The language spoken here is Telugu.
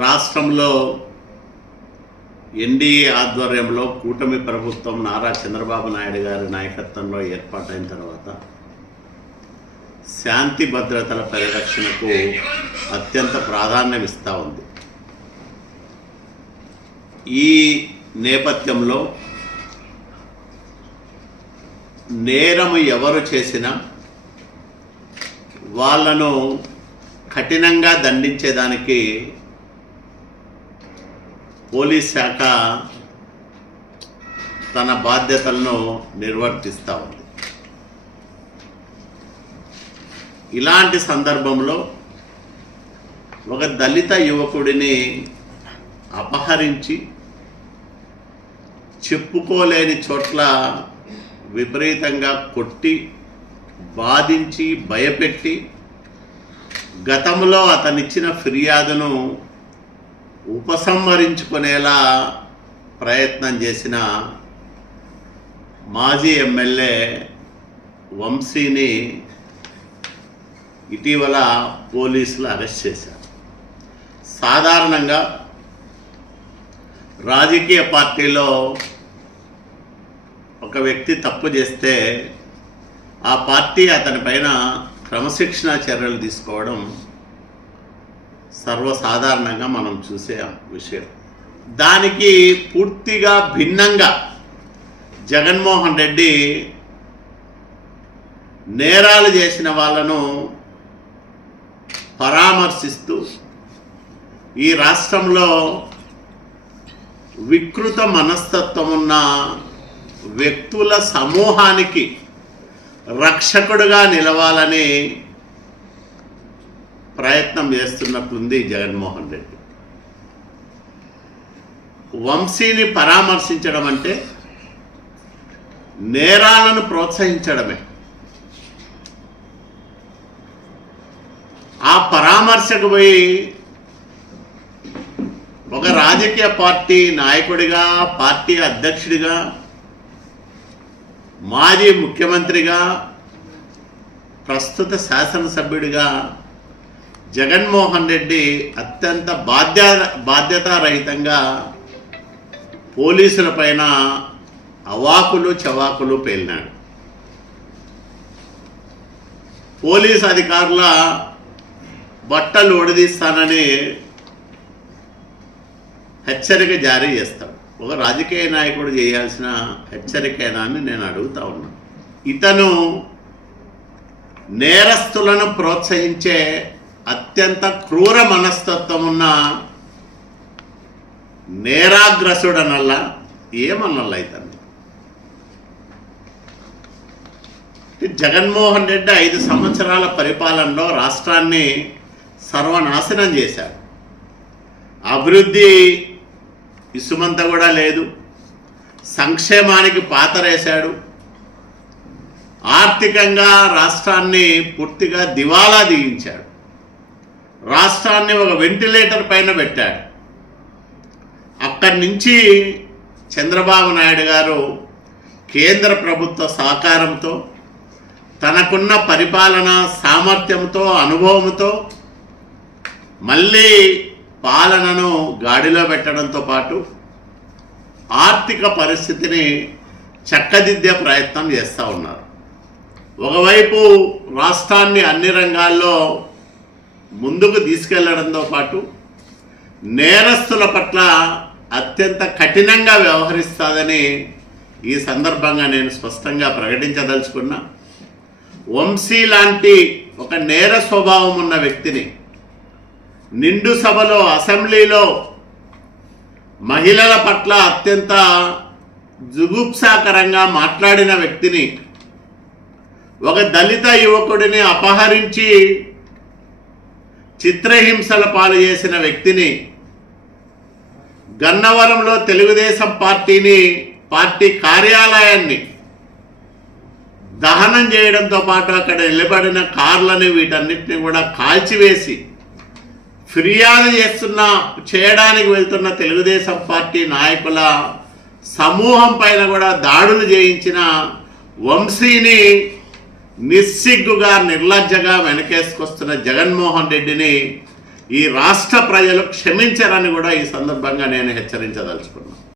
రాష్ట్రంలో ఎన్డీఏ ఆధ్వర్యంలో కూటమి ప్రభుత్వం నారా చంద్రబాబు నాయుడు గారి నాయకత్వంలో ఏర్పాటైన తర్వాత శాంతి భద్రతల పరిరక్షణకు అత్యంత ప్రాధాన్యం ఇస్తూ ఉంది. ఈ నేపథ్యంలో నేరము ఎవరు చేసినా వాళ్ళను కఠినంగా దండించేదానికి పోలీస్ శాఖ తన బాధ్యతలను నిర్వర్తిస్తూ ఉంది. ఇలాంటి సందర్భంలో ఒక దళిత యువకుడిని అపహరించి చెప్పుకోలేని చోట్ల విపరీతంగా కొట్టి బాధించి భయపెట్టి గతంలో అతనిచ్చిన ఫిర్యాదును ఉపసంహరించుకునేలా ప్రయత్నం చేసిన మాజీ ఎమ్మెల్యే వంశీని ఇటీవల పోలీసులు అరెస్ట్ చేశారు. సాధారణంగా రాజకీయ పార్టీలో ఒక వ్యక్తి తప్పు చేస్తే ఆ పార్టీ అతనిపైన క్రమశిక్షణ చర్యలు తీసుకోవడం సర్వసాధారణంగా మనం చూసే విషయం. దానికి పూర్తిగా భిన్నంగా జగన్మోహన్ రెడ్డి నేరాలు చేసిన వాళ్ళను పరామర్శిస్తూ ఈ రాష్ట్రంలో వికృత మనస్తత్వం ఉన్న వ్యక్తుల సమూహానికి రక్షకుడుగా నిలవాలని ప్రయత్నం చేస్తున్నట్లుంది జగన్మోహన్ రెడ్డి. వంశీని పరామర్శించడం అంటే నేరాలను ప్రోత్సహించడమే. ఆ పరామర్శకు పోయి ఒక రాజకీయ పార్టీ నాయకుడిగా, పార్టీ అధ్యక్షుడిగా, మాజీ ముఖ్యమంత్రిగా, ప్రస్తుత శాసనసభ్యుడిగా జగన్మోహన్ రెడ్డి అత్యంత బాధ్యతారహితంగా పోలీసులపైన అవాకులు చవాకులు పేలినాడు. పోలీసు అధికారుల బట్టలు ఒడదీస్తానని హెచ్చరిక జారీ చేస్తాడు. ఒక రాజకీయ నాయకుడు చేయాల్సిన హెచ్చరికేనా అని నేను అడుగుతా ఉన్నాను. ఇతను నేరస్తులను ప్రోత్సహించే అత్యంత క్రూర మనస్తత్వం ఉన్న నేరాగ్రసుడనల్లా ఏమన్నల్లా ఇతను. జగన్మోహన్ రెడ్డి 5 సంవత్సరాల పరిపాలనలో రాష్ట్రాన్ని సర్వనాశనం చేశాడు. అభివృద్ధి ఇసుమంత కూడా లేదు. సంక్షేమానికి పాతరేశాడు. ఆర్థికంగా రాష్ట్రాన్ని పూర్తిగా దివాలా దిగించాడు. రాష్ట్రాన్ని ఒక వెంటిలేటర్ పైన పెట్టాడు. అక్కడి నుంచి చంద్రబాబు నాయుడు గారు కేంద్ర ప్రభుత్వ సహకారంతో తనకున్న పరిపాలన సామర్థ్యంతో, అనుభవంతో మళ్ళీ పాలనను గాడిలో పెట్టడంతో పాటు ఆర్థిక పరిస్థితిని చక్కదిద్దే ప్రయత్నం చేస్తూ ఉన్నారు. ఒకవైపు రాష్ట్రాన్ని అన్ని రంగాల్లో ముందుకు తీసుకెళ్లడంతో పాటు నేరస్తుల పట్ల అత్యంత కఠినంగా వ్యవహరిస్తుందని ఈ సందర్భంగా నేను స్పష్టంగా ప్రకటించదలుచుకున్నా. వంశీ లాంటి ఒక నేర స్వభావం ఉన్న వ్యక్తిని నిండు సభలో, అసెంబ్లీలో మహిళల పట్ల అత్యంత జుగుప్సాకరంగా మాట్లాడిన వ్యక్తిని, ఒక దళిత యువకుడిని అపహరించి చిత్రహింసల పాలు చేసిన వ్యక్తిని, గన్నవరంలో తెలుగుదేశం పార్టీ కార్యాలయాన్ని దహనం చేయడంతో పాటు అక్కడ నిలబడిన కార్లని వీటన్నిటిని కూడా కాల్చివేసి ఫిర్యాదు చేయడానికి వెళ్తున్న తెలుగుదేశం పార్టీ నాయకుల సమూహం పైన కూడా దాడులు చేయించిన వంశీని నిస్సిగ్గుగా నిర్లజ్జగా వెనకేసుకొస్తున్న జగన్మోహన్ రెడ్డిని ఈ రాష్ట్ర ప్రజలు క్షమించరని కూడా ఈ సందర్భంగా నేను హెచ్చరించదలుచుకున్నాను.